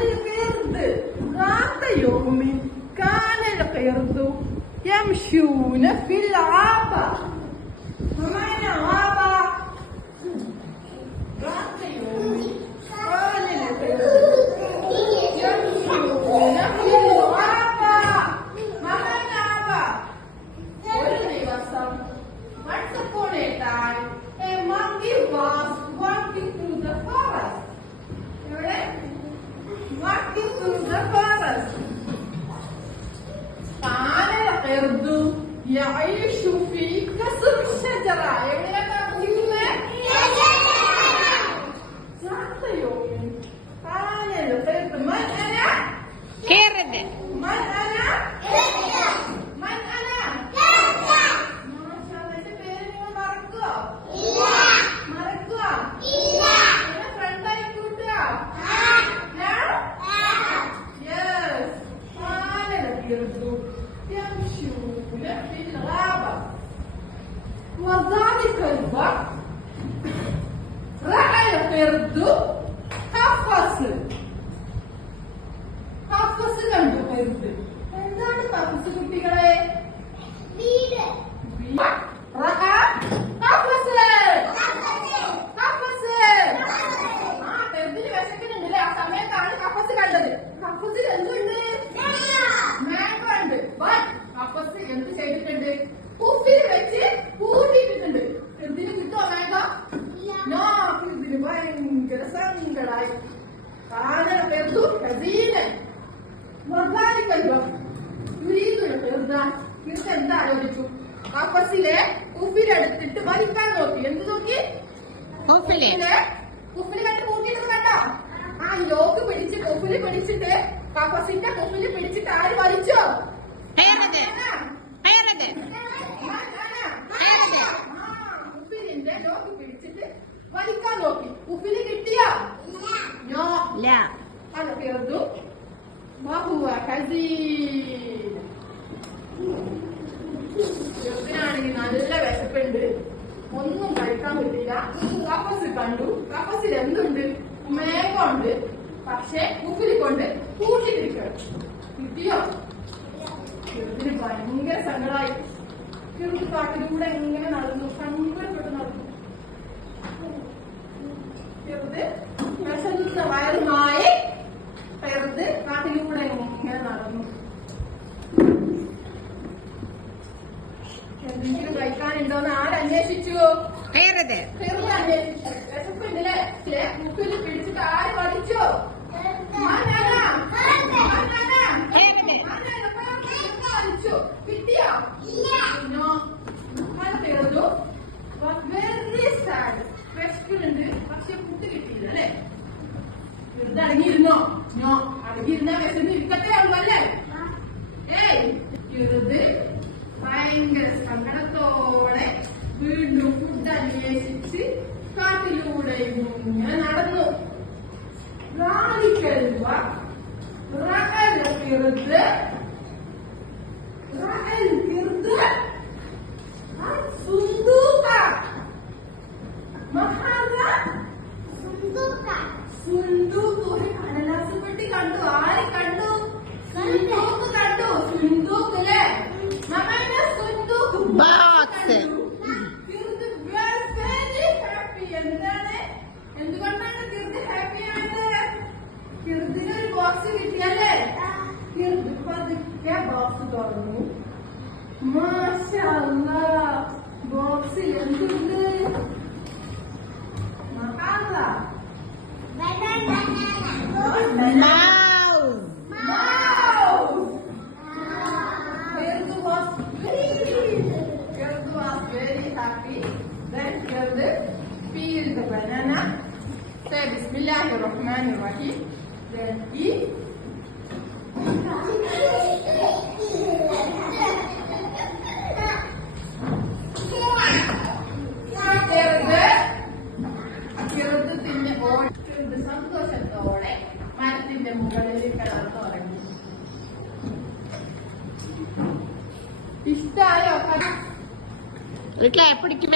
القرد ذات يوم كان القرد يمشون في الغابة. ما معنى غابة؟ ذات يوم كان القرد يمشون في الغابة. ما معنى غابة؟ ഒരു ദിവസം once upon a time a monkey was walking through the forest. Walking through the forest. كان القرد يعيش في قصر الشجرة. ذات يوم كان القرد من أنا؟ قرد. من أنا؟ من أنا؟ ما شاء الله എന്റെ പേര് നിങ്ങൾ മറക്കുവോ? മറക്കുവോ? എന്റെ ഫ്രണ്ടായി കൂട്ടുക? Yes. كان القرد يمشون في الغابة. وذلك الوقت رأى القرد قفص. قفص കണ്ടു قرد. എന്താണ് قفص കുട്ടികളെ? رأى قفص. قفص. قردന് വിശക്കുന്നുണ്ടല്ലേ? ആ സമയത്താണ് കഫസ് കണ്ടത്. കഫസിൽ എന്തുണ്ട്? മാംഗോ ഉണ്ട്. ബട്ട് കഫസ് എന്ത് ചെയ്തിട്ടുണ്ട്? കുപ്പിയിൽ വെച്ച് പൂട്ടിയിട്ടിട്ടുണ്ട്. കൃതിന് കിട്ടുമോ മാംഗോ? നോ. കൃതിന് ഭയങ്കര സങ്കടായി. കാരണം കൃതു ഹസീന് മൃഗാനിക്കല്ലോ. കൃത് എന്താ ആലോചിച്ചു? കഫസിലെ കുപ്പിയിലെടുത്തിട്ട് വലിക്കാൻ നോക്കി. എന്ത് നോക്കി? കുപ്പില് കണ്ട് കൂട്ടിയിട്ട് കണ്ടോ? ആ ലോക്ക് പിടിച്ച് കൊപ്പില് പിടിച്ചിട്ട് കഫസിന്റെ കൊപ്പില് പിടിച്ചിട്ട് ആര് വലിച്ചോ? ഉപ്പിലിന്റെ ലോക്ക് പിടിച്ചിട്ട് വലിക്കാൻ നോക്കി. ഉപ്പില് കിട്ടിയോ? അത് തീർന്നു. ചെറുതിനാണെങ്കിൽ നല്ല വിശപ്പുണ്ട്, ഒന്നും കഴിക്കാൻ പറ്റില്ല. കഫസ് കണ്ടു. കഫസിൽ എന്തുണ്ട്? മാംഗോ ഉണ്ട്. പക്ഷെ ഉപ്പിലി കൊണ്ട് കൂട്ടിട്ടിരിക്കണം. കിട്ടിയോ? ചെറുതിന് ഭയങ്കര സങ്കടമായി. ചെറുത് കാട്ടിലൂടെ എങ്ങനെ നടന്നു, സങ്കടപ്പെട്ട് നടന്നു. ചെറുത് വിശന്ന വയറുമായി ചെറുത് കാട്ടിലൂടെ എങ്ങനെ നടന്നു. എന്തെങ്കിലും കഴിക്കാനുണ്ടോന്ന് ആരന്വേഷിച്ചു? അന്വേഷിച്ചു. വിശപ്പുണ്ടല്ലേ? മുക്കിൽ പിടിച്ചിട്ട് ആര് വലിച്ചോ? വലിച്ചു. കിട്ടിയോ? തീർന്നു. Very sad. വിശപ്പുണ്ട് പക്ഷെ ഫുഡ് കിട്ടിയില്ല അല്ലേ? വെറുതെ അടങ്ങിയിരുന്നോ? നോ. അടങ്ങിയിരുന്ന വിശന്ന് ഇരിക്കത്തേ ഉള്ളല്ലേ? ചെറുത് ഭയങ്കര സങ്കടത്തോടെ വീണ്ടും ഫുഡ് അന്വേഷിച്ച് കാട്ടിലൂടെ ഇങ്ങനെ നടന്നു. ഒരു കടലാസ് പെട്ടി കണ്ടു. ആരെ കണ്ടു? സുന്ദൂക്ക് കണ്ടു. സുന്ദൂക്ക് അല്ലേ? എന്തുകൊണ്ടാണ് കിർദ് ഹാപ്പി ആയത്? കിർദിനൊരു ബോക്സ് കിട്ടിയല്ലേ? കിർദ് പതുക്കെ ബോക്സ് തുറന്നു. മാഷാ അല്ലാഹ്, ബോക്സിൽ എന്തുണ്ട്? Very happy. Then Kird peeled the banana. Say Bismillahirrahmanirrahim. Then eat. Kird സന്തോഷത്തോടെ മരത്തിന്റെ മുകളിൽ കിടന്നുറങ്ങി. ഇഷ്ടായോ? വീട്ടിലെ പിടിക്കും